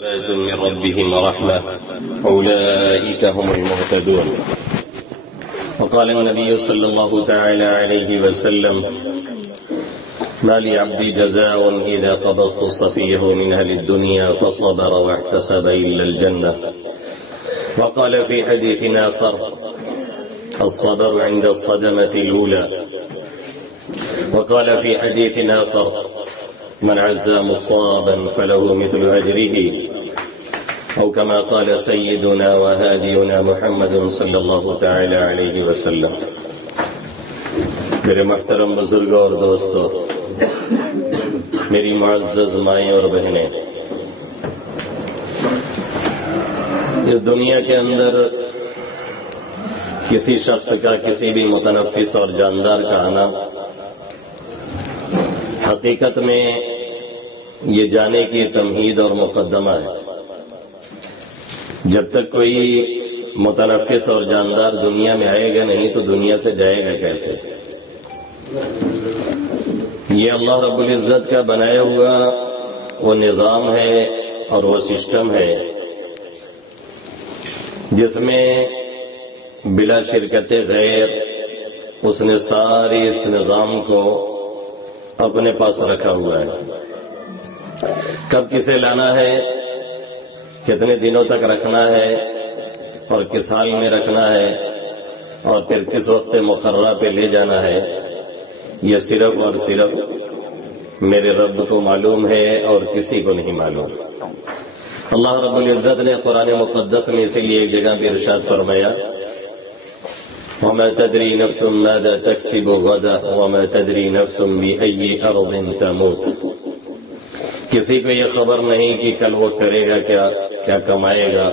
من ربهم ورحمة أولئك هم المهتدون. وقال النبي صلى الله تعالى عليه وسلم: ما لعبدي جزاء إذا قبضت صفيه من أهل الدنيا فصبر واحتسب إلا الجنة. وقال في حديث آخر: الصبر عند الصدمة الأولى. وقال في حديث آخر: من عزى مصابا فله مثل أجره، أو كما قال سيدنا وهادينا محمد صلی اللہ تعالی علیہ وسلم. میرے محترم بزرگوں اور دوستوں، میری معزز مائیں اور بہنیں، اس دنیا کے اندر کسی شخص کا کسی بھی متنفس اور جاندار کا آنا حقیقت میں یہ جانے کی تمہید اور مقدمہ ہے. جب تک کوئی متنفس اور جاندار دنیا میں آئے گا نہیں تو دنیا سے جائے گا کیسے؟ یہ اللہ رب العزت کا بنایا ہوا وہ نظام ہے اور وہ سسٹم ہے جس میں بلا شرکت غیر اس نے ساری اس نظام کو اپنے پاس رکھا ہوا ہے. کب کسے لانا ہے، کتنے دنوں تک رکھنا ہے اور کس حال میں رکھنا ہے اور پھر کس وقت مقررہ پہ لے جانا ہے، یہ صرف اور صرف میرے رب کو معلوم ہے اور کسی کو نہیں معلوم. اللہ رب العزت نے قرآن مقدس میں اسی لیے ایک جگہ پہ ارشاد فرمایا: وَمَا تَدْرِي نَفْسٌ مَاذَا تَكْسِبُ غَدًا وَمَا تَدْرِي نَفْسٌ بِأَيِّ أَرْضٍ تَمُوتُ. کسی کو یہ خبر نہیں کہ کل وہ کرے گا کیا کمائے گا،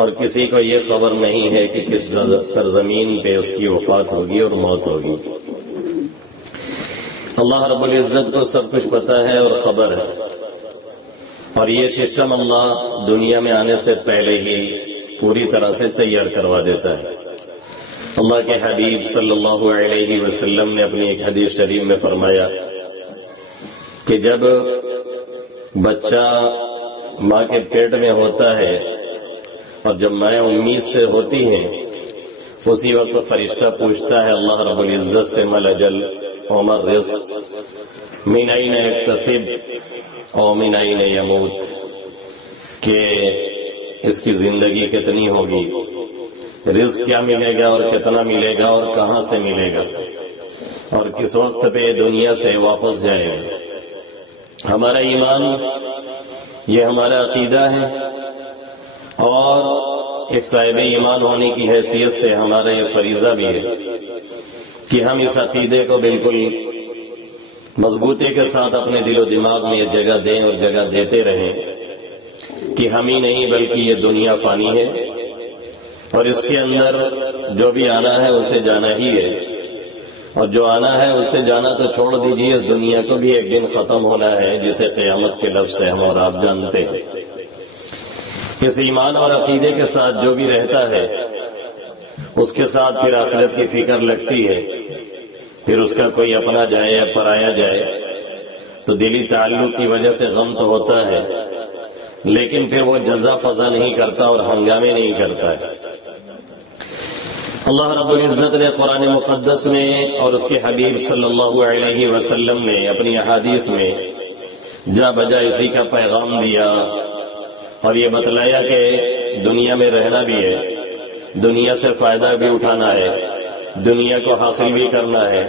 اور کسی کو یہ خبر نہیں ہے کہ کس سرزمین پہ اس کی وفات ہوگی اور موت ہوگی. اللہ رب العزت کو سب کچھ پتہ ہے اور خبر ہے، اور یہ سسٹم اللہ دنیا میں آنے سے پہلے ہی پوری طرح سے تیار کروا دیتا ہے. اللہ کے حبیب صلی اللہ علیہ وسلم نے اپنی ایک حدیث شریف میں فرمایا کہ جب بچہ ماں کے پیٹ میں ہوتا ہے اور جب مائیں امید سے ہوتی ہیں، اسی وقت فرشتہ پوچھتا ہے اللہ رب العزت سے: مل اجل وما الرزق من این یکتسب او من این یموت، کہ اس کی زندگی کتنی ہوگی، رزق کیا ملے گا اور کتنا ملے گا اور کہاں سے ملے گا، اور کس وقت پہ دنیا سے واپس جائے گا. ہمارا ایمان، یہ ہمارا عقیدہ ہے، اور ایک صاحب ایمان ہونے کی حیثیت سے ہمارا یہ فریضہ بھی ہے کہ ہم اس عقیدے کو بالکل مضبوطی کے ساتھ اپنے دل و دماغ میں یہ جگہ دیں اور جگہ دیتے رہیں کہ ہم ہی نہیں بلکہ یہ دنیا فانی ہے، اور اس کے اندر جو بھی آنا ہے اسے جانا ہی ہے، اور جو آنا ہے اسے جانا تو چھوڑ دیجیے، اس دنیا کو بھی ایک دن ختم ہونا ہے، جسے قیامت کے لفظ سے ہم اور آپ جانتے ہیں. اس ایمان اور عقیدے کے ساتھ جو بھی رہتا ہے اس کے ساتھ پھر آخرت کی فکر لگتی ہے. پھر اس کا کوئی اپنا جائے یا پرایا جائے تو دلی تعلق کی وجہ سے غم تو ہوتا ہے، لیکن پھر وہ جزا فضا نہیں کرتا اور ہنگامے نہیں کرتا ہے. اللہ رب العزت نے قرآن مقدس میں اور اس کے حبیب صلی اللہ علیہ وسلم نے اپنی احادیث میں جا بجا اسی کا پیغام دیا اور یہ بتلایا کہ دنیا میں رہنا بھی ہے، دنیا سے فائدہ بھی اٹھانا ہے، دنیا کو حاصل بھی کرنا ہے،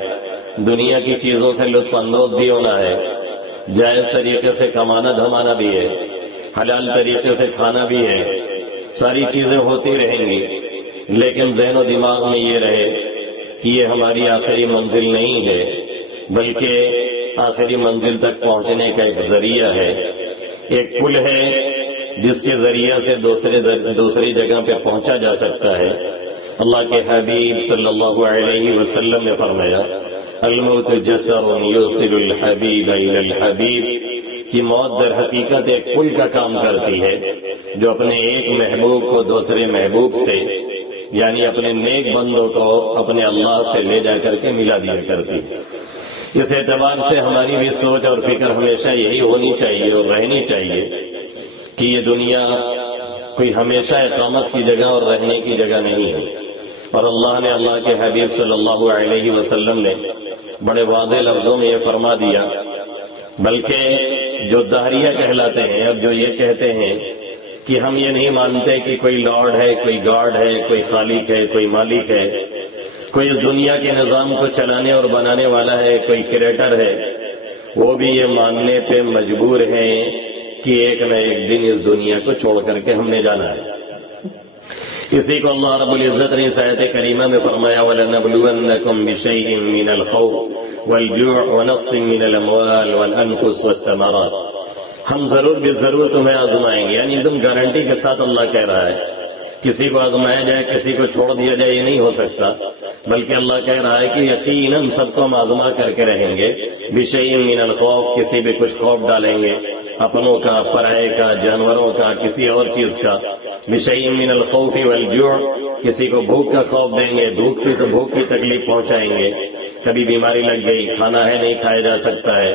دنیا کی چیزوں سے لطف اندوز بھی ہونا ہے، جائز طریقے سے کمانا دھمانا بھی ہے، حلال طریقے سے کھانا بھی ہے. ساری چیزیں ہوتی رہیں گی، لیکن ذہن و دماغ میں یہ رہے کہ یہ ہماری آخری منزل نہیں ہے، بلکہ آخری منزل تک پہنچنے کا ایک ذریعہ ہے، ایک پل ہے جس کے ذریعے سے دوسری جگہ پہ پہنچا جا سکتا ہے. اللہ کے حبیب صلی اللہ علیہ وسلم نے فرمایا: الموت جسر یوصل الحبیب الی الحبیب، کہ موت در حقیقت ایک پل کا کام کرتی ہے جو اپنے ایک محبوب کو دوسرے محبوب سے، یعنی اپنے نیک بندوں کو اپنے اللہ سے لے جا کر کے ملا دیا کرتی ہے. اس اعتبار سے ہماری بھی سوچ اور فکر ہمیشہ یہی ہونی چاہیے اور رہنی چاہیے کہ یہ دنیا کوئی ہمیشہ اقامت کی جگہ اور رہنے کی جگہ نہیں ہے، اور اللہ نے، اللہ کے حبیب صلی اللہ علیہ وسلم نے بڑے واضح لفظوں میں یہ فرما دیا۔ بلکہ جو دہریہ کہلاتے ہیں، اب جو یہ کہتے ہیں کہ ہم یہ نہیں مانتے کہ کوئی لارڈ ہے، کوئی گاڈ ہے، کوئی خالق ہے، کوئی مالک ہے، کوئی اس دنیا کے نظام کو چلانے اور بنانے والا ہے، کوئی کریٹر ہے، وہ بھی یہ ماننے پہ مجبور ہیں کہ ایک نہ ایک دن اس دنیا کو چھوڑ کر کے ہم نے جانا ہے۔ اسی کو اللہ رب العزت نے اس آیت کریمہ میں فرمایا وَلَنَبْلُوَنَّكُمْ بِشَيْءٍ مِّنَ الْخَوْفِ وَالْجُوعِ وَنَقْصٍ مِّنَ الْأَمْوَالِ وَالْأَنفُسِ وَالثَّمَرَاتِ، ہم ضرور بھی ضرور تمہیں آزمائیں گے، یعنی تم گارنٹی کے ساتھ اللہ کہہ رہا ہے۔ کسی کو آزمایا جائے، کسی کو چھوڑ دیا جائے، یہ نہیں ہو سکتا، بلکہ اللہ کہہ رہا ہے کہ یقیناً سب کو ہم آزما کر کے رہیں گے۔ بِشَيْءٍ مِّنَ الْخَوْفِ، کسی بھی کچھ خوف ڈالیں گے، اپنوں کا، پرائے کا، جانوروں کا، کسی اور چیز کا۔ بِشَيْءٍ مِّنَ الْخَوْفِ وَالْجُوعِ، کسی کو بھوک کا خوف دیں گے، بھوک سے تو بھوک کی تکلیف پہنچائیں گے، کبھی بیماری لگ گئی، کھانا ہے نہیں کھایا جا سکتا ہے،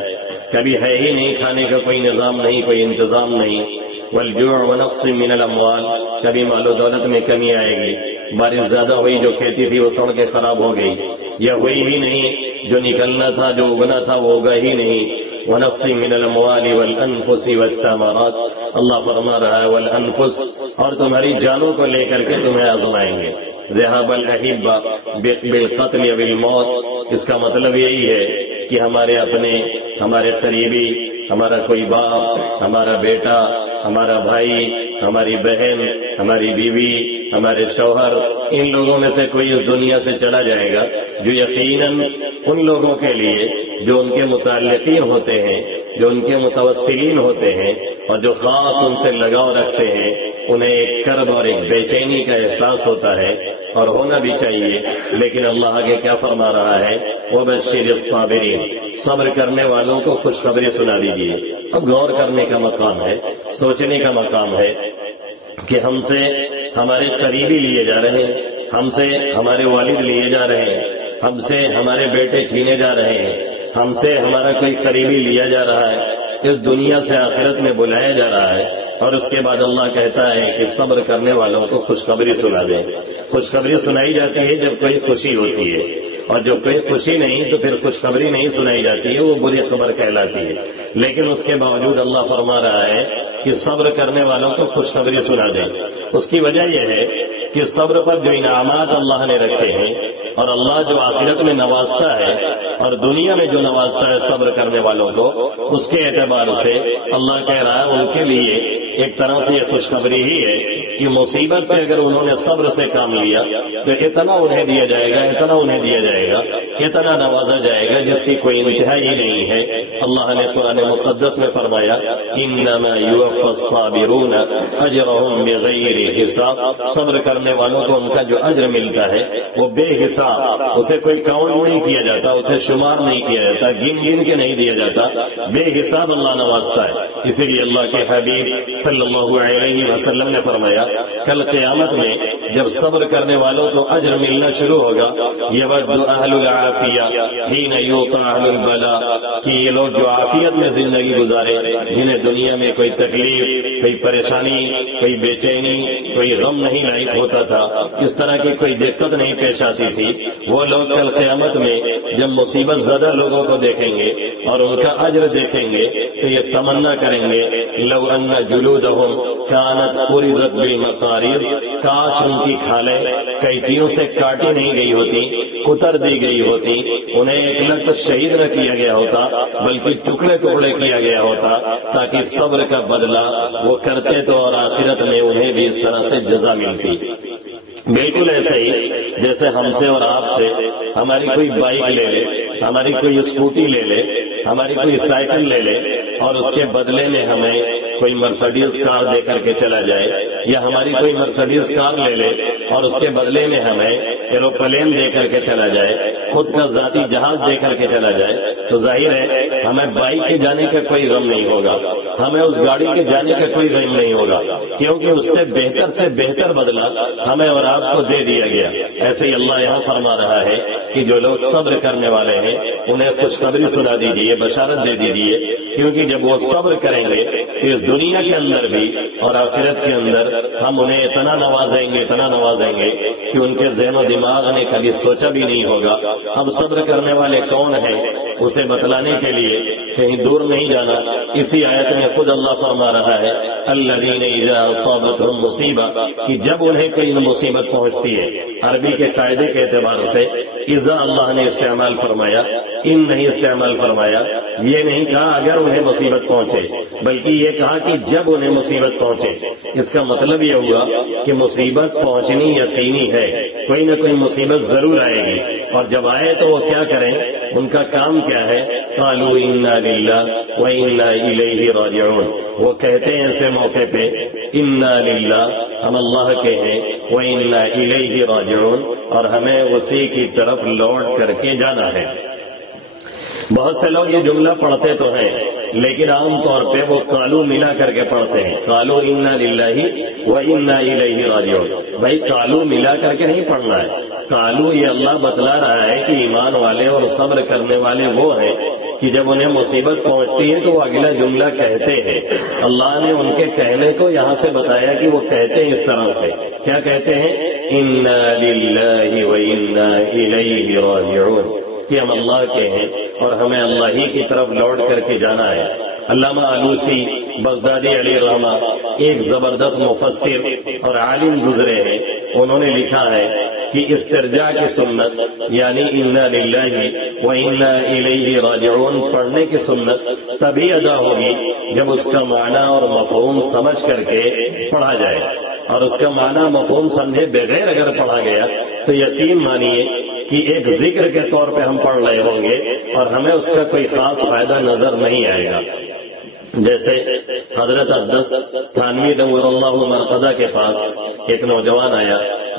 کبھی ہے ہی نہیں کھانے کا کوئی نظام نہیں، کوئی انتظام نہیں۔ والجوع ونقص من الاموال، کبھی مال و دولت میں کمی آئے گی، بارش زیادہ ہوئی، جو کھیتی تھی وہ سڑ کے خراب ہو گئی، یا ہوئی ہی نہیں، جو نکلنا تھا، جو اگنا تھا وہ اگا ہی نہیں۔ ونقص من الاموال والانفس والثمرات، اللہ فرما رہا ہے والانفس، اور تمہاری جانوں کو لے کر کے تمہیں آزمائیں گے۔ ذهاب الاحبہ بالقتل بالموت، اس کا مطلب یہی ہے کہ ہمارے اپنے، ہمارے قریبی، ہمارا کوئی باپ، ہمارا بیٹا، ہمارا بھائی، ہماری بہن، ہماری بیوی، ہمارے شوہر، ان لوگوں میں سے کوئی اس دنیا سے چلا جائے گا جو یقیناً ان لوگوں کے لیے جو ان کے متعلقین ہوتے ہیں، جو ان کے متوسلین ہوتے ہیں، اور جو خاص ان سے لگاؤ رکھتے ہیں، انہیں ایک کرب اور ایک بے چینی کا احساس ہوتا ہے، اور ہونا بھی چاہیے۔ لیکن اللہ آگے کیا فرما رہا ہے؟ وَبَشِّرِ الصَّابِرِينَ، صبر کرنے والوں کو خوشخبری سنا دیجیے۔ اب غور کرنے کا مقام ہے، سوچنے کا مقام ہے کہ ہم سے ہمارے قریبی لیے جا رہے ہیں، ہم سے ہمارے والد لیے جا رہے ہیں، ہم سے ہمارے بیٹے چھینے جا رہے ہیں، ہم سے ہمارا کوئی قریبی لیا جا رہا ہے، اس دنیا سے آخرت میں بلایا جا رہا ہے، اور اس کے بعد اللہ کہتا ہے کہ صبر کرنے والوں کو خوشخبری سنا دیں۔ خوشخبری سنائی جاتی ہے جب کوئی خوشی ہوتی ہے، اور جب کوئی خوشی نہیں تو پھر خوشخبری نہیں سنائی جاتی ہے، وہ بری خبر کہلاتی ہے۔ لیکن اس کے باوجود اللہ فرما رہا ہے کہ صبر کرنے والوں کو خوشخبری سنا دیں۔ اس کی وجہ یہ ہے کہ صبر پر جو انعامات اللہ نے رکھے ہیں، اور اللہ جو آخرت میں نوازتا ہے اور دنیا میں جو نوازتا ہے صبر کرنے والوں کو، اس کے اعتبار سے اللہ کہہ رہا ہے ان کے لیے ایک طرح سے یہ خوشخبری ہی ہے کہ مصیبت پہ اگر انہوں نے صبر سے کام لیا تو اتنا انہیں دیا جائے گا، اتنا انہیں دیا جائے گا، اتنا نوازا جائے گا جس کی کوئی انتہا ہی نہیں ہے۔ اللہ نے قرآن مقدس میں فرمایا انما یوفی الصابرون اجرهم بغیر حساب، صبر کرنے والوں کو ان کا جو اجر ملتا ہے وہ بے حساب، اسے کوئی کاؤنٹ نہیں کیا جاتا، اسے شمار نہیں کیا جاتا، گن گن کے نہیں دیا جاتا، بے حساب اللہ نوازتا ہے۔ اسی لیے اللہ کے حبیب صلی اللہ علیہ وسلم نے فرمایا کل قیامت میں جب صبر کرنے والوں کو اجر ملنا شروع ہوگا، یود اہل العافیہ حین یوقع اہل البلاء، کہ یہ لوگ جو عافیت میں زندگی گزارے، جنہیں دنیا میں کوئی تکلیف، کوئی پریشانی، کوئی بے چینی، کوئی غم نہیں لاحق ہوتا تھا، اس طرح کی کوئی دقت نہیں پیش آتی تھی، وہ لوگ کل قیامت میں جب مصیبت زدہ لوگوں کو دیکھیں گے اور ان کا اجر دیکھیں گے تو یہ تمنا کریں گے لو ان جلودہم کانت قرضت بالمقاریض، کاش ان کی کھالیں قینچیوں سے کاٹی نہیں گئی ہوتی، کتر دی گئی ہوتی، انہیں ایک لخت شہید نہ کیا گیا ہوتا بلکہ ٹکڑے ٹکڑے کیا گیا ہوتا، تاکہ صبر کا بدلہ وہ کرتے تو اور آخرت میں انہیں بھی اس طرح سے جزا ملتی۔ بالکل ایسے ہی جیسے ہم سے اور آپ سے ہماری کوئی بائک لے لے، ہماری کوئی اسکوٹی لے لے، ہماری کوئی سائیکل لے لے، اور اس کے بدلے میں ہمیں کوئی مرسڈیز کار دے کر کے چلا جائے، یا ہماری کوئی مرسڈیز کار لے لے اور اس کے بدلے میں ہمیں ایروپلین دے کر کے چلا جائے، خود کا ذاتی جہاز دے کر کے چلا جائے، تو ظاہر ہے ہمیں بائک کے جانے کا کوئی غم نہیں ہوگا، ہمیں اس گاڑی کے جانے کا کوئی غم نہیں ہوگا، کیونکہ اس سے بہتر بدلہ ہمیں اور آپ کو دے دیا گیا۔ ایسے ہی اللہ یہاں فرما رہا ہے کہ جو لوگ صبر کرنے والے ہیں انہیں خوشخبری سنا دیجیے، بشارت دے دیجیے، کیونکہ جب وہ صبر کریں گے تو اس دنیا کے اندر بھی اور آخرت کے اندر ہم انہیں اتنا نوازیں گے کہ ان کے ذہن و دماغ نے کبھی سوچا بھی نہیں ہوگا۔ اب صبر کرنے والے کون ہیں اسے بتلانے کے لیے کہیں دور نہیں جانا، اسی آیت میں خود اللہ فرما رہا ہے الذین اذا اصابتهم مصیبہ، کہ جب انہیں کوئی مصیبت پہنچتی ہے، عربی کے قاعدے کے اعتبار سے اذا اللہ نے استعمال فرمایا، ان نہیں استعمال فرمایا، یہ نہیں کہا اگر انہیں مصیبت پہنچے، بلکہ یہ کہا کہ جب انہیں مصیبت پہنچے۔ اس کا مطلب یہ ہوا کہ مصیبت پہنچنی یقینی ہے، کوئی نہ کوئی مصیبت ضرور آئے گی، اور جب آئے تو وہ کیا کریں، ان کا کام کیا ہے، قالوا انا للہ وانا الیہ راجعون، وہ کہتے ہیں ایسے موقع پہ انا للہ، ہم اللہ کے ہیں، وانا الیہ راجعون، اور ہمیں اسی کی طرف لوٹ کر کے جانا ہے۔ بہت سے لوگ یہ جملہ پڑھتے تو ہیں لیکن عام طور پہ وہ قالو ملا کر کے پڑھتے ہیں، قالو انا للہ و انا الیہ راجعون۔ بھائی قالو ملا کر کے نہیں پڑھنا ہے، قالو یہ اللہ بتلا رہا ہے کہ ایمان والے اور صبر کرنے والے وہ ہیں کہ جب انہیں مصیبت پہنچتی ہے تو وہ اگلا جملہ کہتے ہیں۔ اللہ نے ان کے کہنے کو یہاں سے بتایا کہ وہ کہتے ہیں اس طرح سے، کیا کہتے ہیں، انا للہ و انا الیہ راجعون، کہ ہم اللہ کے ہیں اور ہمیں اللہ ہی کی طرف لوٹ کر کے جانا ہے۔ علامہ آلوسی بغدادی علیہ رحمہ ایک زبردست مفسر اور عالم گزرے ہیں، انہوں نے لکھا ہے کہ استرجاع کی سنت یعنی انا للہ و انا الیہ راجعون پڑھنے کی سنت تبھی ادا ہوگی جب اس کا معنی اور مفہوم سمجھ کر کے پڑھا جائے، اور اس کا معنی مفہوم سمجھے بغیر اگر پڑھا گیا تو یقین مانیے کہ ایک ذکر کے طور پہ ہم پڑھ رہے ہوں گے اور ہمیں اس کا کوئی خاص فائدہ نظر نہیں آئے گا۔ جیسے حضرت اقدس تھانوی نور اللہ مرقدہ کے پاس ایک نوجوان آیا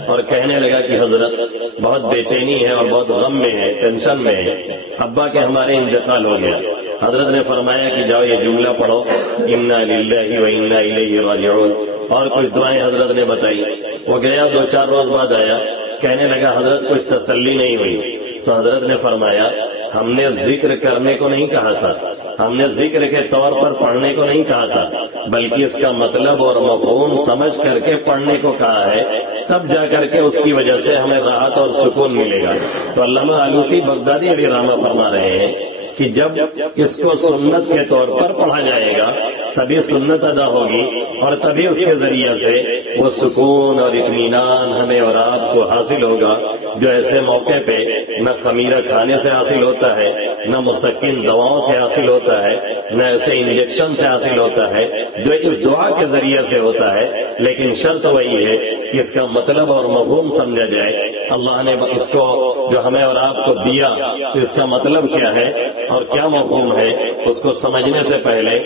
اور کہنے لگا کہ حضرت بہت بے چینی ہے اور بہت غم میں ہے، ٹینشن میں ہے، ابا کے ہمارے انتقال ہو گیا۔ حضرت نے فرمایا کہ جاؤ یہ جملہ پڑھو انا للہ و انا الیہ راجعون، اور کچھ دعائیں حضرت نے بتائی۔ وہ گیا، 2-4 روز بعد آیا، کہنے لگا حضرت کچھ تسلی نہیں ہوئی۔ تو حضرت نے فرمایا ہم نے ذکر کرنے کو نہیں کہا تھا، ہم نے ذکر کے طور پر پڑھنے کو نہیں کہا تھا، بلکہ اس کا مطلب اور مفہوم سمجھ کر کے پڑھنے کو کہا ہے، تب جا کر کے اس کی وجہ سے ہمیں راحت اور سکون ملے گا۔ تو علامہ آلوسی بغدادی علیہ رحمہ فرما رہے ہیں کہ جب اس کو سنت کے طور پر پڑھا جائے گا تبھی سنت ادا ہوگی، اور تبھی اس کے ذریعے سے وہ سکون اور اطمینان ہمیں اور آپ کو حاصل ہوگا جو ایسے موقع پہ نہ خمیرہ کھانے سے حاصل ہوتا ہے، نہ مسکن دواؤں سے حاصل ہوتا ہے، نہ ایسے انجیکشن سے حاصل ہوتا ہے، جو اس دعا کے ذریعے سے ہوتا ہے، لیکن شرط وہی ہے کہ اس کا مطلب اور مفہوم سمجھا جائے۔ اللہ نے اس کو جو ہمیں اور آپ کو دیا تو اس کا مطلب کیا ہے اور کیا مفہوم ہے، اس کو سمجھنے سے پہلے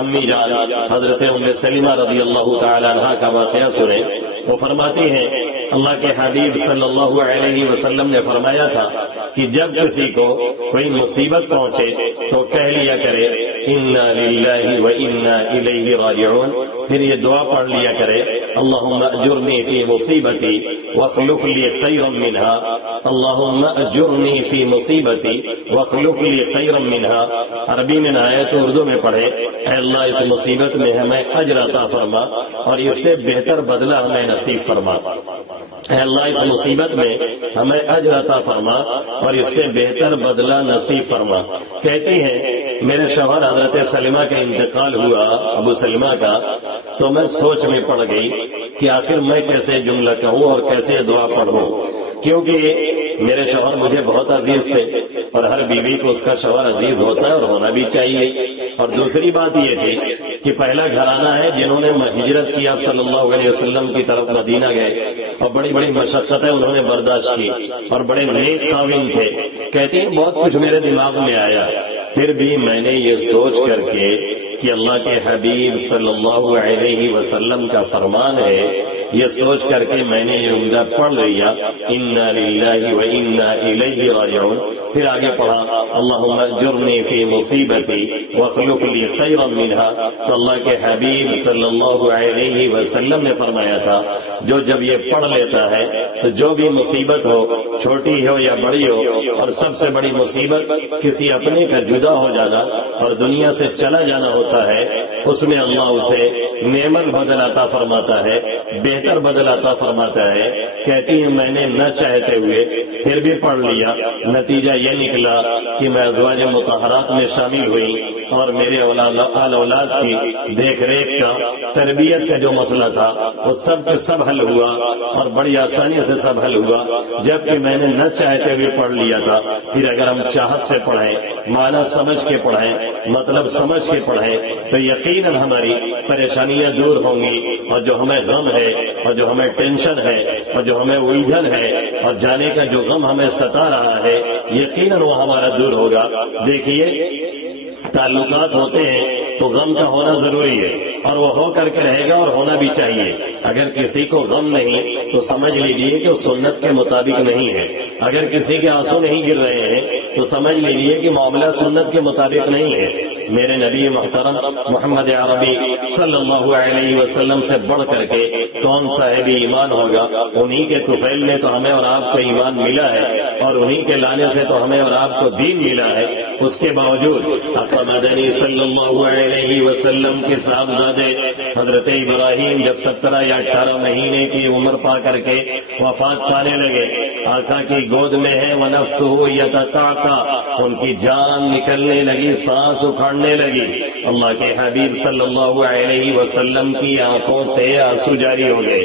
امی جان حضرت ام سلمہ رضی اللہ تعالی عنہا کا واقعہ سنیں۔ وہ فرماتی ہیں اللہ کے حبیب صلی اللہ علیہ وسلم نے فرمایا تھا کہ جب کسی کو کوئی مصیبت پہنچے تو کہہ لیا کرے انا للہ و انا الیہ راجعون، پھر یہ دعا پڑھ لیا کرے اللہم اجرنی فی مصیبتی واخلف لی خیرا منہا، اللہم اجرنی فی مصیبتی واخلف لی خیرا منہا۔ عربی میں نہ آئے تو اردو میں پڑھے، اے اللہ اس مصیبت میں ہمیں اجر عطا فرما اور اس سے بہتر بدلہ ہمیں نصیب فرما، اے اللہ اس مصیبت میں ہمیں اجر عطا فرما اور اس سے بہتر بدلہ نصیب فرما۔ کہتی ہیں میرے شوہر حضرت سلمہ کا انتقال ہوا، ابو سلمہ کا، تو میں سوچ میں پڑ گئی کہ آخر میں کیسے جملہ کہوں اور کیسے دعا پڑھوں، کیونکہ میرے شوہر مجھے بہت عزیز تھے اور ہر بیوی کو اس کا شوہر عزیز ہوتا ہے اور ہونا بھی چاہیے۔ اور دوسری بات یہ تھی کہ پہلا گھرانہ ہے جنہوں نے ہجرت کی، آپ صلی اللہ علیہ وسلم کی طرف مدینہ گئے اور بڑی بڑی مشقتیں انہوں نے برداشت کی اور بڑے نیک خاوند تھے۔ کہتے ہیں بہت کچھ میرے دماغ میں آیا، پھر بھی میں نے یہ سوچ کر کے کہ اللہ کے حبیب صلی اللہ علیہ وسلم کا فرمان ہے یہ سوچ کر کے میں نے یہ عمدہ پڑھ لیا انا للہ و انا الیہ راجعون. پھر آگے پڑھا اللہم اجرنی فی مصیبتی واخلف لی خیرا منہا. تو اللہ کے حبیب صلی اللہ علیہ وسلم نے فرمایا تھا جو جب یہ پڑھ لیتا ہے تو جو بھی مصیبت ہو چھوٹی ہو یا بڑی ہو، اور سب سے بڑی مصیبت کسی اپنے کا جدا ہو جانا اور دنیا سے چلا جانا ہوتا ہے، اس میں اللہ اسے نعمت بدل عطا فرماتا ہے، بہتر بدل عطا فرماتا ہے. کہتی ہیں میں نے نہ چاہتے ہوئے پھر بھی پڑھ لیا. نتیجہ یہ نکلا کہ میں ازواج مطہرات میں شامل ہوئی اور میرے اولاد کی دیکھ ریکھ کا، تربیت کا جو مسئلہ تھا وہ سب حل ہوا اور بڑی آسانی سے سب حل ہوا، جبکہ میں نے نہ چاہتے ہوئے پڑھ لیا تھا. پھر اگر ہم چاہت سے پڑھیں، معنی سمجھ کے پڑھیں، مطلب سمجھ کے پڑھیں تو یقیناً ہماری پریشانیاں دور ہوں گی، اور جو ہمیں غم ہے اور جو ہمیں ٹینشن ہے اور جو ہمیں الجھن ہے اور جانے کا جو غم ہمیں ستا رہا ہے یقیناً وہ ہمارا دور ہوگا. دیکھیے تعلقات ہوتے ہیں تو غم کا ہونا ضروری ہے اور وہ ہو کر کے رہے گا اور ہونا بھی چاہیے. اگر کسی کو غم نہیں تو سمجھ لیجیے کہ وہ سنت کے مطابق نہیں ہے. اگر کسی کے آنسو نہیں گر رہے ہیں تو سمجھ لیجیے کہ معاملہ سنت کے مطابق نہیں ہے. میرے نبی محترم محمد عربی صلی اللہ علیہ وسلم سے بڑھ کر کے کون صاحب ایمان ہوگا؟ انہی کے طفیل نے تو ہمیں اور آپ کو ایمان ملا ہے اور انہی کے لانے سے تو ہمیں اور آپ کو دین ملا ہے. اس کے باوجود آقا مدنی صلی اللہ علیہ وسلم کے صاحبزادے حضرت ابراہیم جب 17 یا 18 مہینے کی عمر پا کر کے وفات پانے لگے، آقا کی گود میں ہے وَنَفْسُهُ يَتَقَعْقَعُ، ان کی جان نکلنے لگی، سانس اکھاڑنے لگی. اللہ کے حبیب صلی اللہ علیہ وسلم کی آنکھوں سے آنسو جاری ہو گئے.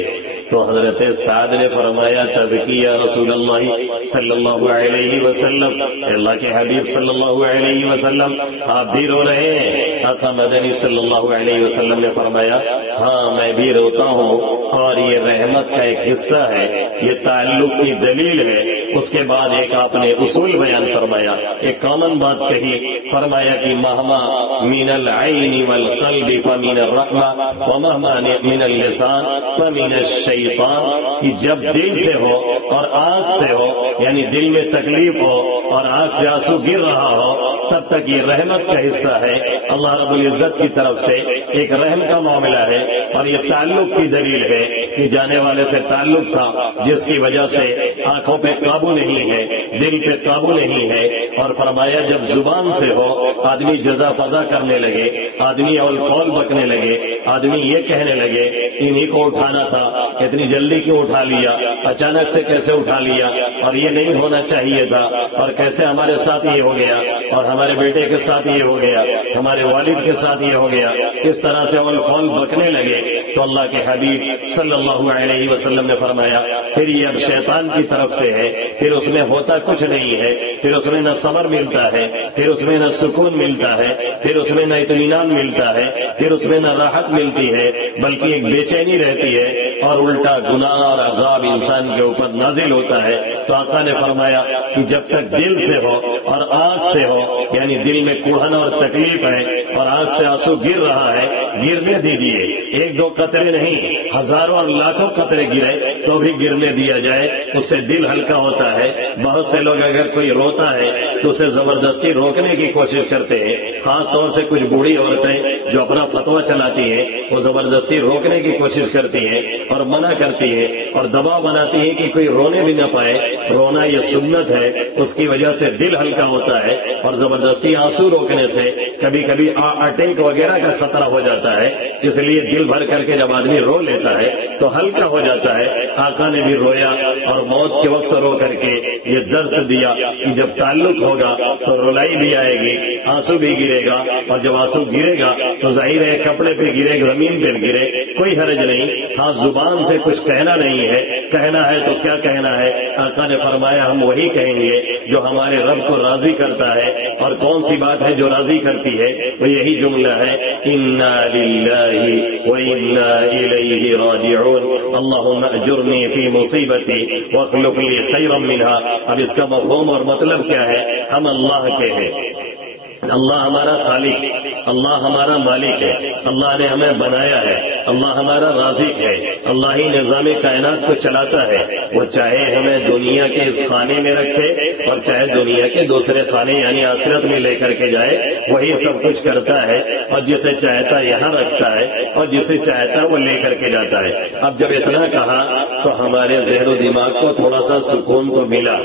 تو حضرت سعد نے فرمایا تب کی یا رسول اللہ صلی اللہ علیہ وسلم، اللہ کے حبیب صلی اللہ علیہ وسلم آپ بھی رو رہے ہیں؟ آقا مدنی صلی اللہ علیہ وسلم نے فرمایا ہاں میں بھی روتا ہوں، اور یہ رحمت کا ایک حصہ ہے، یہ تعلق کی دلیل ہے. اس کے بعد ایک آپ نے اصول بیان فرمایا، ایک کامن بات کہی، فرمایا کہ مہما من العین والقلب فمن الرحمہ ومہما من اللسان فمن الشیطان، کہ جب دل سے ہو اور آنکھ سے ہو، یعنی دل میں تکلیف ہو اور آنکھ سے آنسو گر رہا ہو، تب تک یہ رحمت کا حصہ ہے، اللہ رب العزت کی طرف سے ایک رحم کا معاملہ ہے. اور یہ تعلق کی دلیل ہے کہ جانے والے سے تعلق تھا جس کی وجہ سے آنکھوں پہ قابو نہیں ہے، دل پہ قابو نہیں ہے. اور فرمایا جب زبان سے ہو آدمی جزا فضا کرنے لگے، آدمی اول فول بکنے لگے، آدمی یہ کہنے لگے انہی کو اٹھانا تھا، اتنی جلدی کیوں اٹھا لیا، اچانک سے کیسے اٹھا لیا، اور یہ نہیں ہونا چاہیے تھا، اور کیسے ہمارے ساتھ یہ ہو گیا، اور ہمارے بیٹے کے ساتھ یہ ہو گیا، ہمارے والد کے ساتھ یہ ہو گیا. اس طرح سے اول فول بکنے لگے. تو اللہ کے حبیب صلی اللہ علیہ وسلم نے فرمایا پھر یہ اب شیطان کی طرف سے ہے، پھر اس میں ہوتا کچھ نہیں ہے، پھر اس میں نہ صبر ملتا ہے، پھر اس میں نہ سکون ملتا ہے، پھر اس میں نہ اطمینان ملتا ہے، پھر اس میں نہ راحت ملتی ہے، بلکہ ایک بے چینی رہتی ہے اور الٹا گناہ اور عذاب انسان کے اوپر نازل ہوتا ہے. تو آقا نے فرمایا کہ جب تک دل سے ہو اور آنکھ سے ہو، یعنی دل میں کوڑھن اور تکلیف ہے اور آنکھ سے آنسو گر رہا ہے، گرنے دیجیے. ایک دو قطرے نہیں، ہزاروں اور لاکھوں قطرے گرے تو بھی گرنے دیا جائے، اس سے دل ہلکا ہوتا ہے. بہت سے لوگ اگر کوئی روتا ہے تو اسے زبردستی روکنے کی کوشش کرتے ہیں، خاص طور سے کچھ بوڑھی عورتیں جو اپنا فتویٰ چلاتی ہیں وہ زبردستی روکنے کی کوشش کرتی ہیں اور منع کرتی ہیں اور دباؤ بناتی ہیں کہ کوئی رونے بھی نہ پائے. رونا یہ سنت ہے، اس کی وجہ سے دل ہلکا ہوتا ہے، اور زبردستی آنسو روکنے سے کبھی کبھی اٹیک وغیرہ کا خطرہ ہو جاتا ہے. اس لیے دل بھر کر کے جب آدمی رو لیتا ہے تو ہلکا ہو جاتا ہے. آقا نے بھی رویا اور موت کے وقت رو کر کے یہ درس دیا کہ جب تعلق ہوگا تو رولائی بھی آئے گی، آنسو بھی گرے گا، اور جب آنسو گرے گا تو ظاہر ہے کپڑے پہ گرے، زمین پہ گرے، کوئی حرج نہیں. ہاں زبان سے کچھ کہنا نہیں ہے، کہنا ہے تو کیا کہنا ہے؟ آقا نے فرمایا ہم وہی کہیں گے جو ہمارے رب کو راضی کرتا ہے. اور کون سی بات ہے جو راضی کرتی ہے؟ وہ یہی جملہ ہے انا للہ وانا الیہ راجعون اللہم اجرنی فی مصیبتی واخلف لی خیرا منہا. اب اس کا مفہوم اور مطلب کیا ہے؟ ہم اللہ کے ہیں، اللہ ہمارا خالق، اللہ ہمارا مالک ہے، اللہ نے ہمیں بنایا ہے، اللہ ہمارا رازق ہے، اللہ ہی نظام کائنات کو چلاتا ہے۔ وہ چاہے ہمیں دنیا کے اس خانے میں رکھے اور چاہے دنیا کے دوسرے خانے یعنی آخرت میں لے کر کے جائے، وہی سب کچھ کرتا ہے، اور جسے چاہتا یہاں رکھتا ہے اور جسے چاہتا وہ لے کر کے جاتا ہے۔ اب جب اتنا کہا تو ہمارے ذہن و دماغ کو تھوڑا سا سکون تو ملا،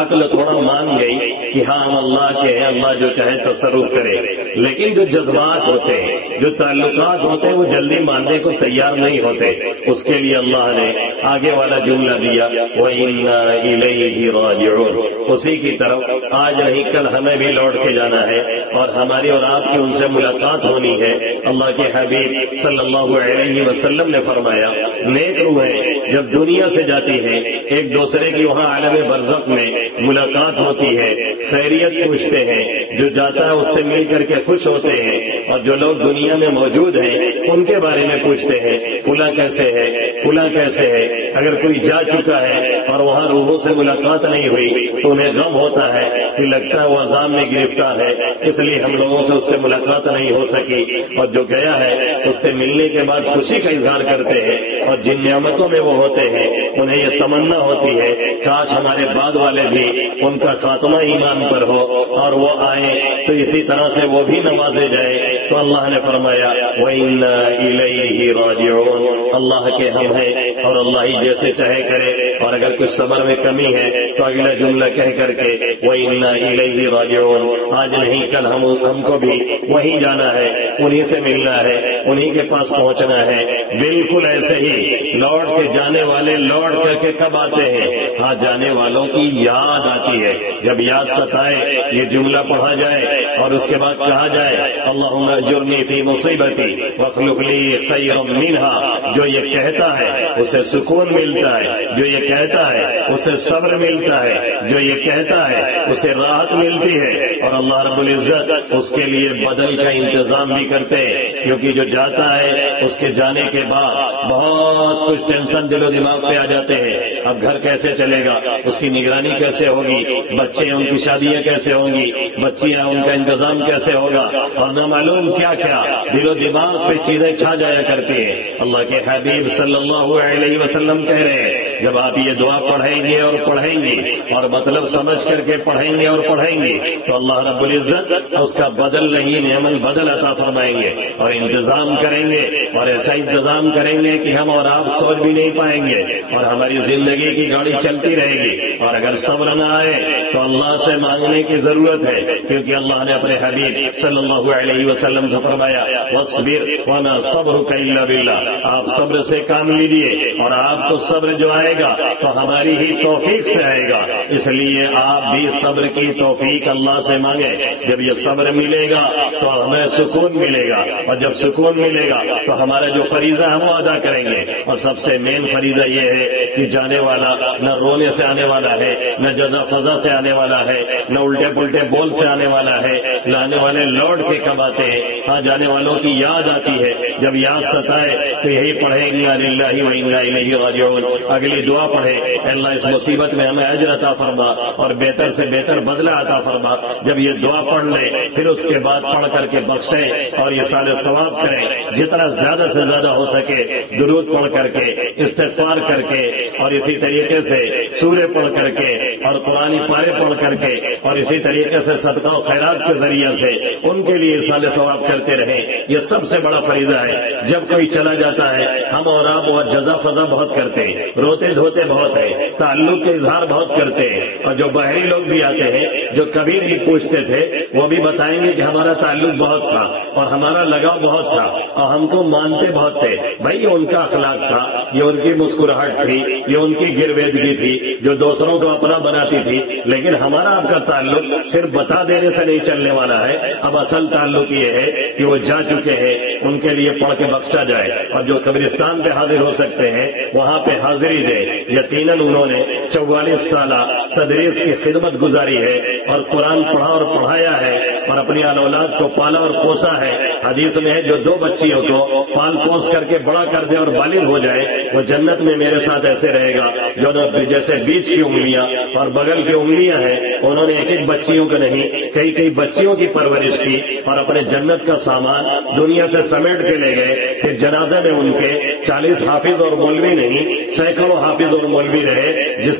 عقل تھوڑا مان گئی کہ ہاں ہم اللہ کے ہیں، اللہ جو چاہے تصرف کرے۔ لیکن جو جذبات ہوتے ہیں، جو تعلقات ہوتے ہیں، وہ جلدی ماننے کو تیار نہیں ہوتے۔ اس کے لیے اللہ نے آگے والا جملہ دیا وَإِنَّا إِلَيْهِ رَاجِعُونَ، اسی کی طرف آج نہیں کل ہمیں بھی لوٹ کے جانا ہے اور ہماری اور آپ کی ان سے ملاقات ہونی ہے۔ اللہ کے حبیب صلی اللہ علیہ وسلم نے فرمایا نیک روحیں جب دنیا سے جاتی ہیں ایک دوسرے کی وہاں عالم برزخ میں ملاقات ہوتی ہے، خیریت پوچھتے ہیں، جو جاتا ہے اس سے مل کر کے خوش ہوتے ہیں، اور جو لوگ دنیا میں موجود ہیں ان کے بارے میں پوچھتے ہیں فلاں کیسے ہے، فلاں کیسے ہے۔ اگر کوئی جا چکا ہے اور وہاں روحوں سے ملاقات نہیں ہوئی تو انہیں غم ہوتا ہے کہ لگتا ہے وہ عذاب میں گرفتار ہے، اس لیے ہم لوگوں سے اس سے ملاقات نہیں ہو سکی، اور جو گیا ہے اس سے ملنے کے بعد خوشی کا اظہار کرتے ہیں، اور جن نعمتوں میں وہ ہوتے ہیں انہیں یہ تمنا ہوتی ہے کاش ہمارے بعد والے بھی ان کا خاتمہ ایمان پر ہو اور وہ آئیں تو اسی طرح سے وہ بھی نوازے جائے۔ تو اللہ نے فرمایا وَإِنَّا إِلَيْهِ رَاجِعُونَ، اللہ کے ہم ہیں اور اللہ ہی جیسے چاہے کرے، اور اگر کچھ صبر میں کمی ہے تو اگلا جملہ کہہ کر کے وَإِنَّا إِلَيْهِ رَاجِعُونَ، آج نہیں کل ہم کو بھی وہیں جانا ہے، انہی سے ملنا ہے، انہی کے پاس پہنچنا ہے۔ بالکل ایسے ہی لوٹ کے جانے والے لوٹ کر کے کب آتے ہیں؟ ہاں جانے والوں کی یاد آتی ہے، جب یاد ستائے یہ جملہ پڑھا جائے اور اس کے بعد کہا جائے اللہم اجرنی فی مصیبتی واخلف لی خیرا منہا، جو یہ کہتا ہے اسے سکون ملتا ہے، جو یہ کہتا ہے اسے صبر ملتا ہے، جو یہ کہتا ہے اسے راحت ملتی ہے، اور اللہ رب العزت اس کے لیے بدل کا انتظام بھی کرتے ہیں، کیونکہ جو جاتا ہے اس کے جانے کے بعد بہت کچھ ٹینشن دل و دماغ پہ آ جاتے ہیں۔ اب گھر کیسے چلے گا، اس کی نگرانی کیسے ہوگی، بچے ان کی شادیاں کیسے ہوں گی، بچیاں ان کا انتظام کیسے ہوگا، اور نہ معلوم کیا کیا دل و دماغ پہ چیزیں چھا جایا کرتی ہیں۔ اللہ کے حبیب صلی اللہ علیہ وسلم کہہ رہے ہیں جب آپ یہ دعا پڑھیں گے اور پڑھیں گے اور مطلب سمجھ کر کے پڑھیں گے اور پڑھیں گے تو اللہ رب العزت اس کا بدل نہیں نعم البدل عطا فرمائیں گے، اور انتظام کریں گے، اور ایسا انتظام کریں گے کہ ہم اور آپ سوچ بھی نہیں پائیں گے، اور ہماری زندگی کی گاڑی چلتی رہے گی۔ اور اگر صبر نہ آئے تو اللہ سے مانگنے کی ضرورت ہے، کیونکہ اللہ نے اپنے حبیب صلی اللہ علیہ وسلم سے فرمایا وَاصْبِرْ وَمَا صَبْرُكَ إِلَّا بِاللَّهِ، آپ صبر سے کام لیجیے، اور آپ کو صبر جو آئے گا تو ہماری ہی توفیق سے آئے گا، اس لیے آپ بھی صبر کی توفیق اللہ سے مانگیں۔ جب یہ صبر ملے گا تو ہمیں سکون ملے گا، اور جب سکون ملے گا تو ہمارا جو فریضہ ہے وہ ادا کریں گے۔ اور سب سے مین فریضہ یہ ہے کہ جانے والا نہ رونے سے آنے والا ہے، نہ جزا فضا سے آنے والا ہے، نہ الٹے پلٹے بول سے آنے والا ہے، لانے والے لوٹ کے کب آتے ہیں؟ ہاں جانے والوں کی یاد آتی ہے، جب یاد ستائے تو یہی پڑھیں اِنَّا لِلَّهِ وَإِنَّا إِلَيْهِ رَاجِعُونَ، اگلی دعا پڑھیں اللہ اس مصیبت میں ہمیں اجر عطا فرما اور بہتر سے بہتر بدلہ عطا فرما۔ جب یہ دعا پڑھ لیں پھر اس کے بعد پڑھ کر کے بخشیں اور یہ سال ثواب کریں، جتنا زیادہ سے زیادہ ہو سکے درود پڑھ کر کے، استغفار کر کے، اور اسی طریقے سے سورے پڑھ کر کے اور قرآن پارے پڑھ کر کے، اور اسی طریقے سے صدقہ و خیرات کے ذریعے سے ان کے لیے سال ثواب کرتے رہیں۔ یہ سب سے بڑا فریضہ ہے۔ جب کوئی چلا جاتا ہے ہم اور آپ وہ جزا فضا بہت کرتے ہیں، روتے دھوتے بہت ہیں، تعلق کے اظہار بہت کرتے ہیں، اور جو باہری لوگ بھی آتے ہیں جو کبھی نہیں پوچھتے تھے وہ بھی بتائیں گے کہ ہمارا تعلق بہت تھا اور ہمارا لگاؤ بہت تھا اور ہم کو مانتے بہت تھے۔ بھائی یہ ان کا اخلاق تھا، یہ ان کی مسکراہٹ تھی، یہ ان کی گرویدگی تھی جو دوسروں کو اپنا بناتی تھی، لیکن ہمارا آپ کا تعلق صرف بتا دینے سے نہیں چلنے والا ہے۔ اب اصل تعلق یہ ہے کہ وہ جا چکے ہیں ان کے لیے پڑھ کے بخشا جائے، اور جو قبرستان پہ حاضر ہو سکتے ہیں وہاں پہ حاضری دے۔ یقیناً انہوں نے 44 سالہ تدریس کی خدمت گزاری ہے اور قرآن پڑھا اور پڑھایا ہے اور اپنی اولاد کو پالا اور پوسا ہے۔ حدیث میں ہے جو 2 بچیوں کو پال پوس کر کے بڑا کر دے اور بالغ ہو جائے وہ جنت میں میرے ساتھ ایسے رہے گا جو جیسے بیچ کی انگلیاں اور بغل کی انگلیاں ہیں، انہوں نے ایک ایک بچیوں کو نہیں کئی کئی بچیوں کی پرورش کی اور اپنے جنت کا سامان دنیا سے سمیٹ کے لے گئے. پھر جنازے میں ان کے 40 حافظ اور مولوی نہیں، سینکڑوں حافظ اور مولوی رہے، جس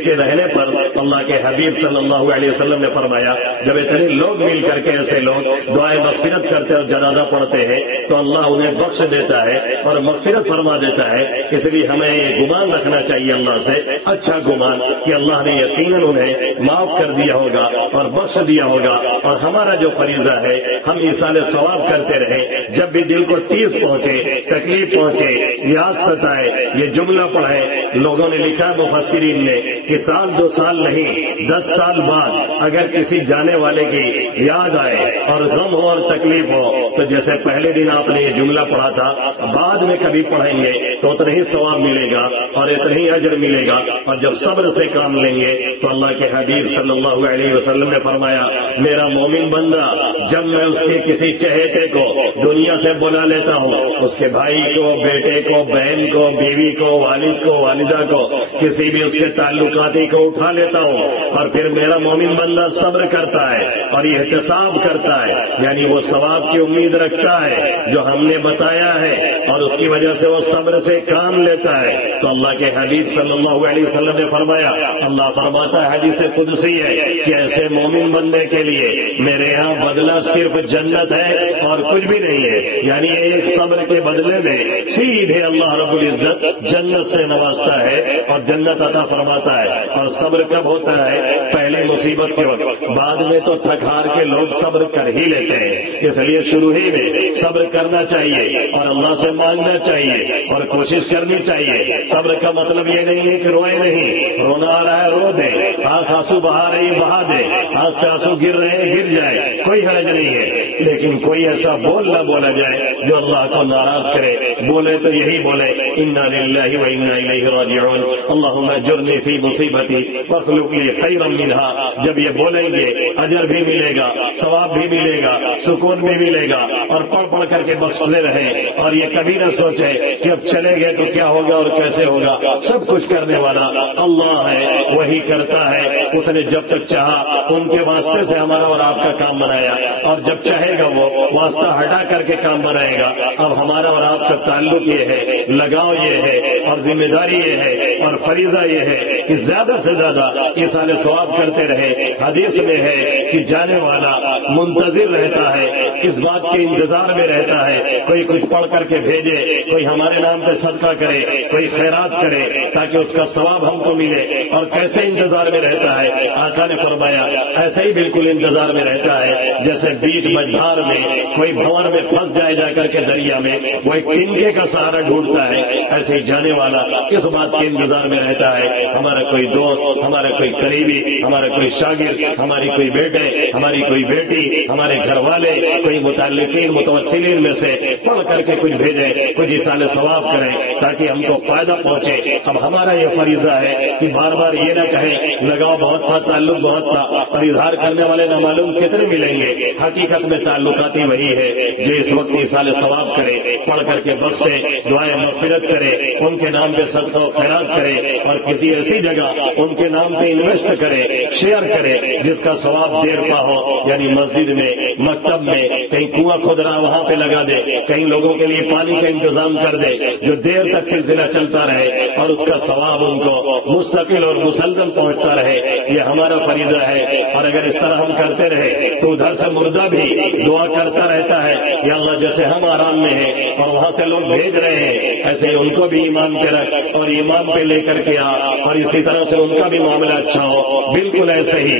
کے رہنے پر اللہ کے حبیب صلی اللہ علیہ وسلم نے فرمایا جب اتنے لوگ مل کر کے ایسے لوگ دعائے مغفرت کرتے اور جنازہ پڑھتے ہیں تو اللہ انہیں بخش دیتا ہے اور مغفرت فرما دیتا ہے. اس لیے ہمیں یہ گمان رکھنا چاہیے اللہ سے، اچھا گمان کہ اللہ نے یقیناً انہیں معاف کر دیا ہوگا اور بخش دیا ہوگا. اور ہمارا جو فریضہ ہے ہم ایصال ثواب کرتے رہیں. جب بھی دل کو ٹھیس پہنچے، تکلیف پہنچے، یاد ستائے، یہ جملہ پڑھیں. لوگوں نے لکھا مفسرین نے کہ 1-2 سال نہیں 10 سال بعد اگر کسی جانے والے کی یاد آئے اور غم ہو اور تکلیف ہو تو جیسے پہلے دن آپ نے یہ جملہ پڑھا تھا بعد میں کبھی پڑھیں گے تو اتنا ہی ثواب ملے گا اور اتنا ہی اجر ملے گا. اور جب صبر سے کام لیں گے تو اللہ کے حبیب صلی اللہ علیہ وسلم نے فرمایا میرا مومن بندہ جب میں اس کے کسی چہیتے کو دنیا سے بلا لیتا ہوں، اس کے بھائی کو، بیٹے کو، بہن کو، بیوی کو، والد کو، والدہ کو، کسی بھی اس کے تعلقاتی کو اٹھا لیتا ہوں اور پھر میرا مومن بندہ صبر کرتا ہے اور یہ احتساب کرتا ہے، یعنی وہ ثواب کی امید رکھتا ہے جو ہم نے بتایا ہے اور اس کی وجہ سے وہ صبر سے کام لیتا ہے، تو اللہ کے حبیب صلی اللہ علیہ وسلم نے فرمایا، اللہ فرماتا ہے حدیث قدسی ہے کہ ایسے مومن بندے کے لیے میرے یہاں بدلہ صرف جنت ہے اور کچھ بھی نہیں ہے. یعنی ایک صبر کے بدلے میں سیدھے اللہ رب العزت جنت سے نوازتا ہے اور جنت عطا فرماتا ہے. اور صبر کب ہوتا ہے؟ پہلے مصیبت کے وقت. بعد میں تو تھک ہار کے لوگ صبر کر ہی لیتے ہیں. اس لیے شروع ہی میں صبر کرنا چاہیے اور اللہ سے مانگنا چاہیے اور کوشش کرنی چاہیے. صبر کا مطلب یہ نہیں ہے کہ روئے نہیں، رونا آ رہا ہے رو دے، آنکھ آنسو بہا رہی بہا دے، آنکھ سے آنسو گر رہے ہیں گر جائے، کوئی حرج نہیں ہے. لیکن کوئی ایسا بول نہ بولا جائے جو اللہ کو ناراض کرے. بولے تو یہی بولے انا للہ و انا الیہ راجعون، اللہم اجرنی فی مصیبتی واخلف لی خیرا منہا. جب یہ بولیں گے اجر بھی ملے گا، ثواب بھی ملے گا، سکون بھی ملے گا اور پڑھ پڑھ کر کے بخشتے رہیں. اور یہ کبھی نہ سوچے کہ اب چلے گئے تو کیا ہوگا اور کیسے ہوگا. سب کچھ کرنے والا اللہ ہے، وہی کرتا ہے. اس نے جب تک چاہا ان کے واسطے سے ہمارا اور آپ کا کام بنایا اور جب چاہے گا وہ واسطہ ہٹا کر کے کام بنائے گا. اب ہمارا اور آپ کا تعلق یہ ہے، لگاؤ یہ ہے اور ذمہ داری یہ ہے اور فریضہ یہ ہے کہ زیادہ سے زیادہ ایصال ثواب کرتے رہے. حدیث میں ہے کہ جانے والا منتظر رہتا ہے، اس بات کے انتظار میں رہتا ہے کوئی کچھ پڑھ کر کے بھیجے، کوئی ہمارے نام پہ صدقہ کرے، کوئی خیرات کرے تاکہ اس کا ثواب ہم کو ملے. اور کیسے انتظار میں رہتا ہے؟ آقا نے فرمایا ایسے ہی بالکل انتظار میں رہتا ہے جیسے بیچ مجھار میں کوئی بھنور میں پھنس جائے جا کر کے دریا میں وہ ایک تنکے کا سہارا ڈھونڈتا ہے. ایسے ہی جانے والا اس بات کے انتظار میں رہتا ہے ہمارا کوئی دوست، ہمارا کوئی قریبی، ہمارا کوئی شاگرد، ہماری کوئی بیٹے، ہماری کوئی بیٹی، ہمارے گھر والے کوئی متعلقین متوسلین میں سے پڑھ کر کے کچھ بھیجے، کچھ ایصال ثواب کریں تاکہ ہم کو فائدہ پہنچے. اب ہمارا یہ فریضہ ہے کہ بار بار یہ نہ کہیں لگاؤ بہت تھا، تعلق بہت تھا اور اظہار کرنے والے نہ معلوم کتنے ملیں گے. حقیقت میں تعلقاتی وہی ہے جو اس وقت ایصال ثواب کرے، پڑھ کر کے بخشے، دعائیں مغفرت کرے، ان کے نام پہ صدقہ و خیرات کرے اور کسی ایسی جگہ ان کے نام پہ انویسٹ کرے، شیئر کرے جس کا ثواب دیر پا ہو. یعنی مسجد میں، مکتب میں کہیں کنواں کھود رہا وہاں پہ لگا دے، کہیں لوگوں کے لیے پانی کا انتظام کر دے جو دیر تک سلسلہ چلتا رہے اور اس کا ثواب ان کو مستقل اور مسلسل پہنچتا رہے. یہ ہمارا فریضہ ہے. اور اگر اس طرح ہم کرتے رہے تو ادھر سے مردہ بھی دعا کرتا رہتا ہے یا اللہ جیسے ہم آرام میں ہیں اور وہاں سے لوگ بھیج رہے ہیں ایسے ہی ان کو بھی ایمان پہ رکھ اور ایمان پہ لے کر کے آ اور اسی طرح سے ان کا بھی معاملہ اچھا ہو. بالکل ایسے ہی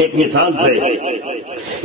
ایک مثال سے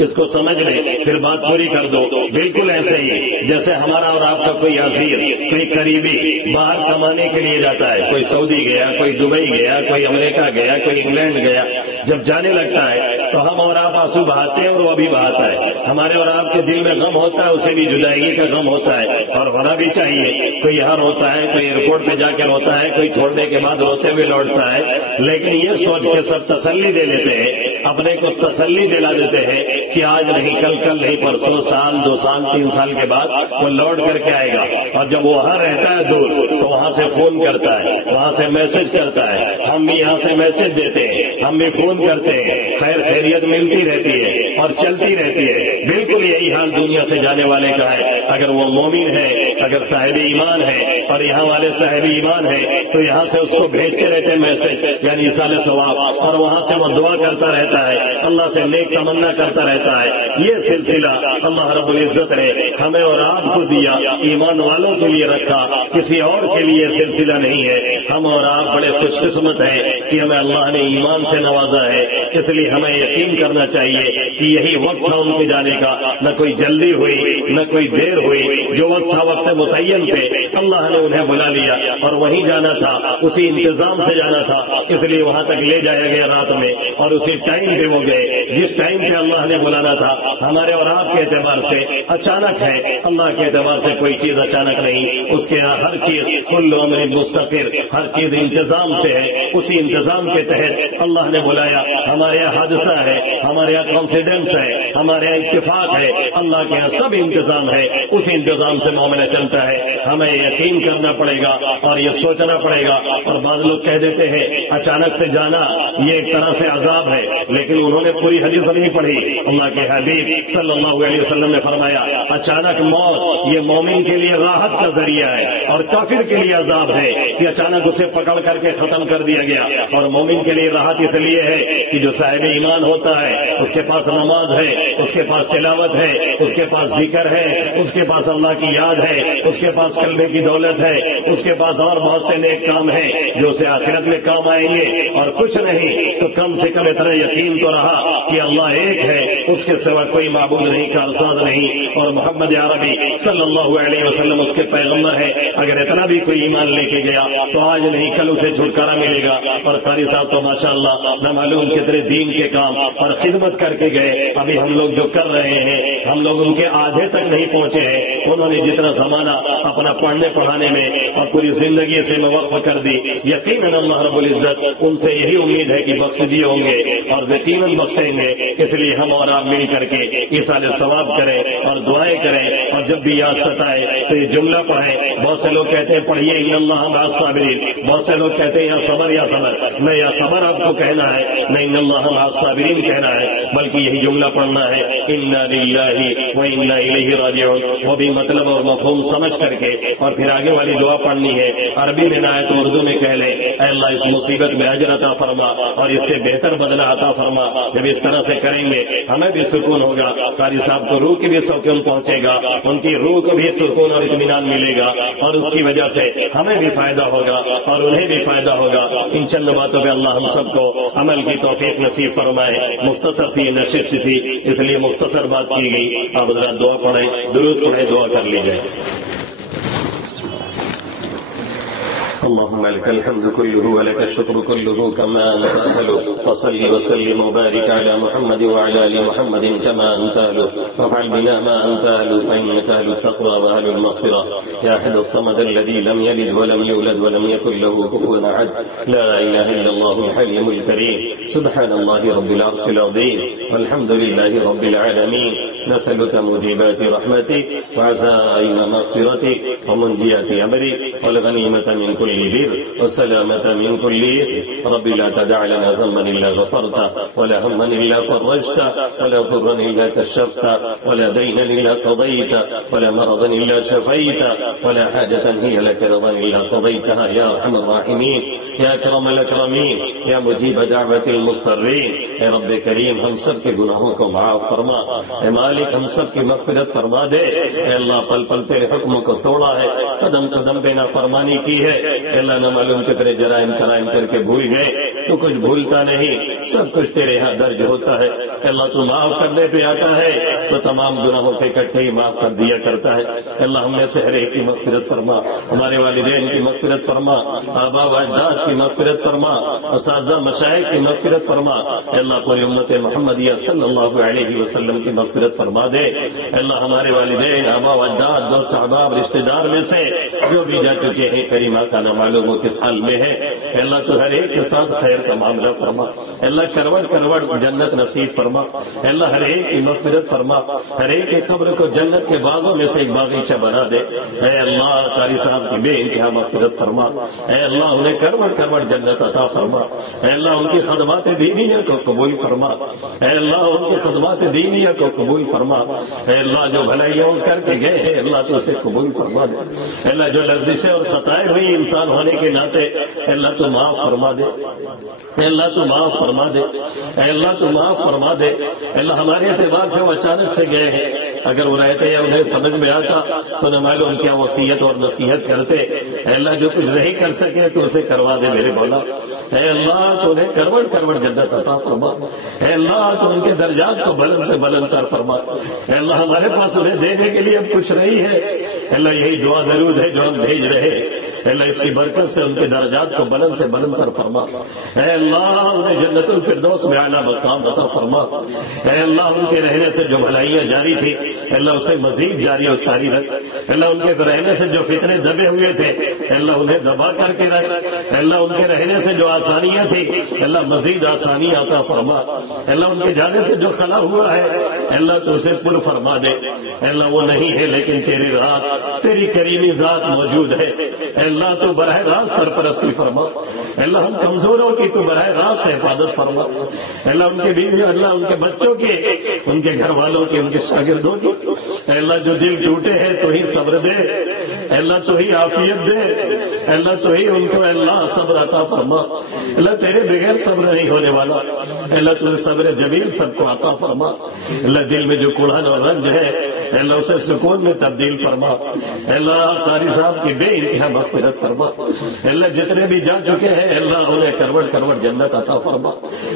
اس کو سمجھ لیں پھر بات پوری کر دو. بالکل ایسے ہی جیسے ہمارا اور آپ کا کوئی عزیز، کوئی قریبی باہر کمانے کے لیے جاتا ہے، کوئی سعودی گیا، کوئی دبئی گیا، کوئی امریکہ گیا، کوئی انگلینڈ گیا. جب جانے لگتا ہے تو ہم اور آپ آنسو بہاتے ہیں اور وہ بھی بہاتا ہے. ہمارے اور آپ کے دل میں غم ہوتا ہے، اسے بھی جدائیگی کا غم ہوتا ہے اور ہونا بھی چاہیے. کوئی یہاں روتا ہے، کوئی ایئرپورٹ پہ جا کے روتا ہے، کوئی چھوڑنے کے بعد روتے ہوئے لوٹتا ہے. لیکن یہ سوچ کے سب تسلی دے لیتے ہیں، اپنے کو تسلی دلا دیتے ہیں کہ آج نہیں کل نہیں پرسوں سال 2 سال 3 سال کے بعد وہ لوٹ کر کے آئے گا، اور جب وہ وہاں رہتا ہے دور تو وہاں سے فون کرتا ہے، وہاں سے میسج کرتا ہے، ہم بھی یہاں سے میسج دیتے ہیں، ہم بھی فون کرتے ہیں، خیر خیریت ملتی رہتی ہے اور چلتی رہتی ہے۔ بالکل یہی حال دنیا سے جانے والے کا ہے۔ اگر وہ مومن ہے، اگر صاحب ایمان ہے اور یہاں والے صاحب ایمان ہے تو یہاں سے اس کو بھیجتے رہتے ہیں میسج، یعنی ایصال ثواب، اور وہاں سے وہ دعا کرتا رہتا ہے، اللہ سے نیک تمنا کرتا رہتا ہے۔ یہ سلسلہ اللہ رب العزت نے ہمیں اور آپ کو دیا، ایمان والوں کے لیے رکھا، کسی اور کے لیے سلسلہ نہیں ہے۔ ہم اور آپ بڑے خوش قسمت ہیں کہ ہمیں اللہ نے ایمان سے نوازا ہے، اس لیے ہمیں یقین کرنا چاہیے کہ یہی وقت تھا ان کے جانے کا، نہ کوئی جلدی ہوئی نہ کوئی دیر ہوئی، جو وقت تھا وقت متعین پہ اللہ نے انہیں بلا لیا اور وہیں جانا تھا، اسی انتظام سے جانا تھا، اس لیے وہاں تک لے جایا گیا رات میں، اور اسی ٹائم پہ وہ گئے جس ٹائم پہ اللہ نے بلانا تھا۔ ہمارے اور آپ کے اعتبار سے اچانک ہے، اللہ کے اعتبار سے کوئی چیز اچانک نہیں، اس کے یہاں ہر چیز کل امر مستقر، ہر چیز انتظام سے ہے، اسی انتظام کے تحت اللہ نے بلایا۔ ہمارے یہاں حادثہ ہے، ہمارے یہاں کانفیڈنس ہے، ہمارے یہاں اتفاق ہے، اللہ کے یہاں سب انتظام ہے، اس انتظام سے معاملہ چلتا ہے۔ ہمیں یقین کرنا پڑے گا اور یہ سوچنا پڑے گا۔ اور بعض لوگ کہہ دیتے ہیں اچانک سے جانا یہ ایک طرح سے عذاب ہے، لیکن انہوں نے پوری حدیث نہیں پڑھی۔ اللہ کے حبیب صلی اللہ علیہ وسلم نے فرمایا اچانک موت یہ مومن کے لیے راحت کا ذریعہ ہے اور کافر کے لیے عذاب ہے کہ اچانک اسے پکڑ کر کے ختم کر دیا گیا، اور مومن کے لیے راحت اس لیے ہے کہ جو صاحب ایمان ہوتا ہے اس کے پاس نماز ہے، اس کے پاس تلاوت ہے، اس کے پاس ذکر ہے، اس کے پاس اللہ کی یاد ہے، اس کے پاس کلمے کی دولت ہے، اس کے پاس اور بہت سے نیک کام ہیں جو اسے آخرت میں کام آئیں گے، اور کچھ نہیں تو کم سے کم اتنا یقین تو رہا کہ اللہ ایک ہے، اس کے سوا کوئی معبود نہیں، کارساز نہیں، اور محمد عربی صلی اللہ علیہ وسلم اس کے پیغمبر ہے۔ اگر اتنا بھی کوئی ایمان لے کے گیا تو آج نہیں کل اسے چھٹکارا ملے گا۔ اور قاری صاحب تو ماشاءاللہ نہ معلوم کتنے دین کے کام اور خدمت کر کے گئے، ابھی ہم لوگ جو کر رہے ہیں ہم لوگ ان کے آدھے تک نہیں پہنچے ہیں۔ انہوں نے جتنا زمانہ اپنا پڑھنے پڑھانے میں اور پوری زندگی سے وقف کر دی، یقیناً اللہ رب العزت ان سے یہی امید ہے کہ بخش دیے ہوں گے اور یقیناً بخشیں گے۔ اس لیے ہم اور آپ مل کر کے ایصال ثواب کریں اور دعائیں کریں، اور جب بھی یاد ستائے تو یہ جملہ پڑھیں۔ بہت سے لوگ کہتے ہیں پڑھیے ان اللہ مع الصابرین، بہت سے لوگ کہتے ہیں یا صبر یا صبر، نہ یا صبر آپ کو کہنا ہے نہ ان اللہ مع الصابرین کہنا ہے، بلکہ یہی جملہ پڑھنا ہے انا للہ و انا الیہ راجعون، وہ بھی مطلب اور مفہوم سمجھ کر کے، اور پھر آگے والی دعا پڑھنی ہے۔ عربی میں نہ آئے تو اردو میں کہہ لیں اے اللہ اس مصیبت میں اجر عطا فرما اور اس سے بہتر بدلہ عطا فرما۔ جب اس طرح سے کریں گے ہمیں بھی سکون ہوگا، قاری صاحب کو روح کی بھی سکون پہنچے گا، ان کی روح کو بھی سکون اور اطمینان ملے گا، اور اس کی وجہ سے ہمیں بھی فائدہ ہوگا اور انہیں بھی فائدہ ہوگا۔ ان چند باتوں پہ اللہ ہم سب کو عمل کی توفیق نصیب فرمائے۔ مختصر سی نشست تھی اس لیے مختصر بات کی گئی۔ آپ حضرات دعا پڑھیں، درود پڑھیں، دعا کر لیجیے۔ اللهم لك الحمد كله ولك الشكر كله كما أنت أهل، وصل وسلم وبارك على محمد وعلى آل محمد كما أنت أهل، وافعل بنا ما أنت أهل فإنك أهل التقوى وأهل المغفرة يا أحد الصمد الذي لم يلد ولم يولد ولم يكن له كفوا أحد، لا إله إلا الله الحليم الكريم، سبحان الله رب العرش العظيم والحمد لله رب العالمين، نسألك موجبات رحمتك وعزائم مغفرتك ومنجيات أمرك والغنيمة من كل بر والسلامة من كل إثم، رب لا تدع لنا ذنبا إلا غفرته ولا هما إلا فرجته ولا ضرا إلا كشفته ولا دينا إلا قضيته ولا مرضا إلا شفيته ولا حاجة هي لك رضا إلا قضيتها يا أرحم الراحمين يا أكرم الأكرمين يا مجيب دعوة المضطرين۔ اے رب کریم ہم سب کے گناہوں کو معاف فرما، اے مالک ہم سب کی مغفرت فرما دے۔ اے اللہ پل پل تیرے حکم کو توڑا ہے، قدم قدم پہ نافرمانی کی ہے، اے اللہ نہ معلوم کتنے جرائم کرائم کر کے بھول گئے، تو کچھ بھولتا نہیں، سب کچھ تیرے ہاں درج ہوتا ہے۔ اے اللہ تو معاف کرنے پہ آتا ہے تو تمام گناہوں کے اکٹھے ہی معاف کر دیا کرتا ہے۔ اے اللہ ہم میں سے ہر ایک کی مغفرت فرما، ہمارے والدین کی مغفرت فرما، آبا و اجداد کی مغفرت فرما، اساتذہ مشائخ کی مغفرت فرما۔ اے اللہ پوری امت محمدیہ صلی اللہ علیہ وسلم کی مغفرت فرما دے۔ اے اللہ ہمارے والدین، آبا و اجداد، دوست احباب، رشتہ دار میں سے جو بھی جا چکے ہیں کریمہ کا نہ معلوم ہو کس حال میں ہے، اے اللہ تو ہر ایک کے ساتھ خیر کا معاملہ فرما۔ اے اللہ اللہ کروڑ کروڑ جنت نصیب فرما، اللہ ہر ایک کی مغفرت فرما، ہر ایک کی قبر کو جنت کے باغوں میں سے ایک باغیچہ بنا دے۔ اے اللہ قاری صاحب کی بے انتہا مغفرت فرما، اے اللہ انہیں کروڑ کروڑ جنت عطا فرما، اے اللہ ان کی خدمات دینیہ کو قبول فرما، اے اللہ ان کی خدمات دینیہ کو قبول فرما، اے اللہ جو بھلائیاں کر کے گئے ہیں اللہ تو اسے قبول فرما دے، اے اللہ جو لغزشیں اور خطائیں ہوئی انسان ہونے کے ناطے اے اللہ تو معاف فرما دے، اے اللہ تو معاف فرما دے، اے اللہ تو معاف فرما دے، اے اللہ ہمارے اعتبار سے وہ اچانک سے گئے ہیں، اگر وہ رہتے یا انہیں سمجھ میں آتا تو نہ معلوم کیا وصیت اور نصیحت کرتے، اے اللہ جو کچھ نہیں کر سکے تو اسے کروا دے میرے مولا، اے اللہ تو انہیں کروڑ کروڑ جنت عطا فرما، اے اللہ تو ان کے درجات کو بلند سے بلند کر فرما، اے اللہ ہمارے پاس انہیں دینے کے لیے اب کچھ نہیں ہے، اے اللہ یہی دعا درود ہے جو ہم بھیج رہے ہیں، اے اللہ اس کی برکت سے ان کے درجات کو بلند سے بلند کر فرما، اے اللہ انہیں جنت الفردوس میں اعلیٰ مقام عطا فرما، اے اللہ ان کے رہنے سے جو بھلائیاں جاری تھی اے اللہ اسے مزید جاری اور ساری رکھ، اے اللہ ان کے رہنے سے جو فتنے دبے ہوئے تھے اے اللہ انہیں دبا کر کے رکھ، اے اللہ ان کے رہنے سے جو آسانیاں تھی اے اللہ مزید آسانی عطا فرما، اے اللہ ان کے جانے سے جو خلا ہوا ہے اے اللہ تو اسے پر فرما دے، اے اللہ وہ نہیں ہے لیکن تیری رات تیری کریمی ذات موجود ہے، اے اللہ تو براہ راست سرپرستی فرما، اے اللہ ہم کمزوروں کی تو براہ راست حفاظت فرما، اے اللہ ان کے بیویوں اللہ ان کے بچوں کے ان کے گھر والوں کے ان کے شاگردوں کی، اے اللہ جو دل ٹوٹے ہیں تو ہی صبر دے، اے اللہ تو ہی عافیت دے، اے اللہ تو ہی ان کو اے اللہ صبر عطا فرما، اے اللہ تیرے بغیر صبر نہیں ہونے والا، اے اللہ تو صبر جمیل سب کو عطا فرما، اے اللہ دل میں جو کوڑھن اور رنج ہے اے اللہ اسے سکون میں تبدیل فرما، اے اللہ قاری صاحب کی بے انتہا مغفرت فرما، اے اللہ جتنے بھی جا چکے ہیں اے اللہ انہیں کروڑ کروڑ جنت عطا فرما،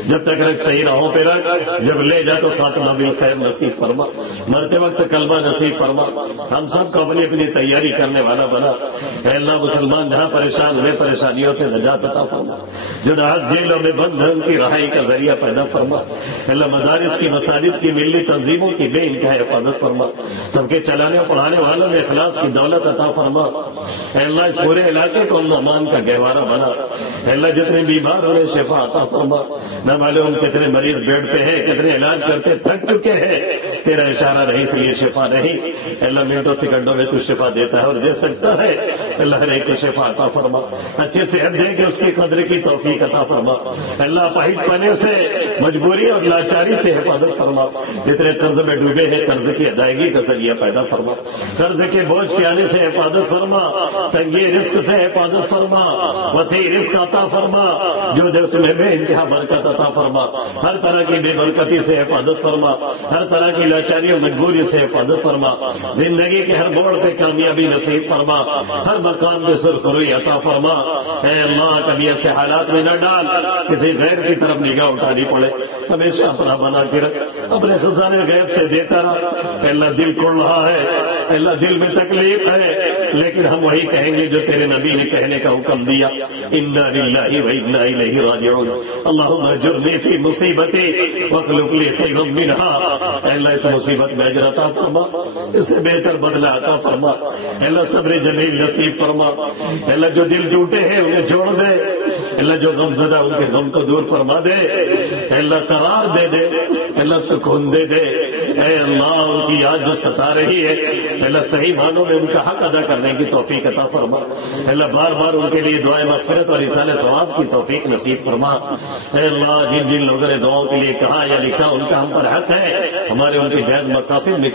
جب تک رکھ صحیح راہوں پہ رکھ، جب لے جا تو خاتمہ بالخیر نصیب فرما، مرتے وقت کلمہ نصیب فرما، ہم سب کو اپنی اپنی تیاری کرنے والا بنا، اے اللہ مسلمان جہاں پریشان ہوئے پریشانیوں سے نجات عطا فرما، جو راحت جیلوں میں بند ہیں ان کی رہائی کا ذریعہ پیدا فرما، اے اللہ مدارس کی مساجد کی ملی تنظیموں کی بے انتہا حفاظت فرما، سب کے چلانے اور پڑھانے والوں میں اخلاص کی دولت عطا فرما، اے اللہ اس پورے علاقے کو امن امان کا گہوارہ بنا، اے اللہ جتنے بیمار انہیں شفا عطا فرما، نہ معلوم کتنے مریض بیڈ پہ ہیں کتنے علاج کرتے تھک چکے ہیں، تیرا اشارہ نہیں اس لیے شفا نہیں، اے اللہ منٹوں سیکنڈوں میں تو شفا دیتا ہے اور دے سکتا ہے، اللہ ہر ایک کو شفا عطا فرما، اچھے صحت دے کے اس کی قدر کی توفیق عطا فرما، اللہ اپاہج پنے سے مجبوری اور لاچاری سے حفاظت فرما، جتنے قرض میں ڈوبے ہیں قرض کی ادائیگی کا ذریعہ پیدا فرما، قرض کے بوجھ کے آنے سے حفاظت فرما، تنگی رزق سے حفاظت فرما، وسیع رزق عطا فرما، جو دل میں بے انتہا برکت عطا فرما، ہر طرح کی بے برکتی سے حفاظت فرما، ہر طرح کی لاچاری اور مجبوری سے حفاظت فرما، زندگی کے ہر موڑ پہ کامیابی نصیب فرما، ہر مقام پہ سرخروئی عطا فرما، اے اللہ کبھی ایسے حالات میں نہ ڈال کسی غیر کی طرف نگاہ اٹھانی پڑے، ہمیشہ اپنا بنا کے رکھ، اپنے خزانے غیب سے دیتا رہا، اے اللہ دل کوڑ رہا ہے، اے اللہ دل میں تکلیف ہے لیکن ہم وہی کہیں گے جو تیرے نبی نے کہنے کا حکم دیا، انا للہ و انا الیہ راجعون، اللہم اجرنی فی مصیبتی واخلف لی خیرا منہا، اے اللہ اس مصیبت میں اجر عطا فرما، اس سے بہتر بدلہ عطا فرما، اے اللہ صبر جمیل نصیب فرما، اے اللہ جو دل ٹوٹے ہیں انہیں چھوڑ دے، اے اللہ جو غم زدہ ان کے غم کو دور فرما دے، اے اللہ قرار دے دے، اے اللہ سکون دے دے، اے اللہ ان کی یاد جو ستا رہی ہے اے اللہ صحیح معنوں میں ان کا حق ادا کرنے کی توفیق عطا فرما، اے اللہ بار بار ان کے لیے دعائیں مغفرت اور ایصال ثواب کی توفیق نصیب فرما، اے اللہ جن جن لوگوں نے دعاؤں کے لیے کہا یا لکھا ان کا ہم پر حق ہے، ہمارے ان کے جائز مقاصد میں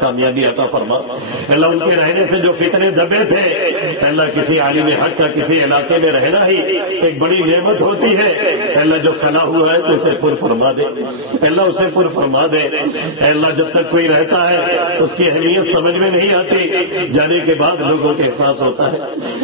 کامیابی عطا فرما، اے اللہ ان کے رہنے سے جو فتنے دبے تھے اے اللہ کسی عالم حق کا کسی علاقے میں رہنا ہی ایک بڑی نعمت ہوتی ہے، اے اللہ جو خلا ہوا ہے تو اسے پر فرما دے، اے اللہ اسے پر فرما دے، اے اللہ جب تک کوئی رہتا ہے اس کی اہمیت سمجھ میں نہیں آتی، جانے کے بعد لوگوں کو احساس ہوتا ہے،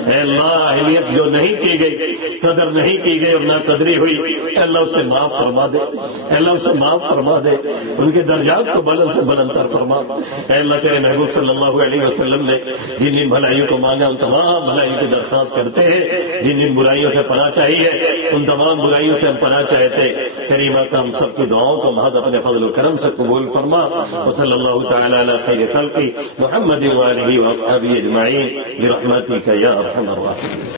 اے اللہ اہمیت جو نہیں کی گئی قدر نہیں کی گئی اور نہ قدری ہوئی اے اللہ اسے معاف فرما دے، اے اللہ اسے معاف فرما دے، ان کے درجات کو بلند سے بلند تر فرما، اے اللہ تیرے محبوب صلی اللہ علیہ وسلم نے جن جن بھلائیوں کو مانگا ان تمام بھلائیوں کی درخواست کرتے ہیں، جن جن برائیوں سے پناہ چاہیے ان تمام برائیوں سے ہم پناہ چاہتے، تیری ماتا ہم سب کی دعاؤں کو محض اپنے فضل و کرم سے قبول فرما، وصلی اللہ تعالی علی خیر خلقی محمد وآلہ واصحابہ اجمعین برحمتک یا ارحم الراحمین۔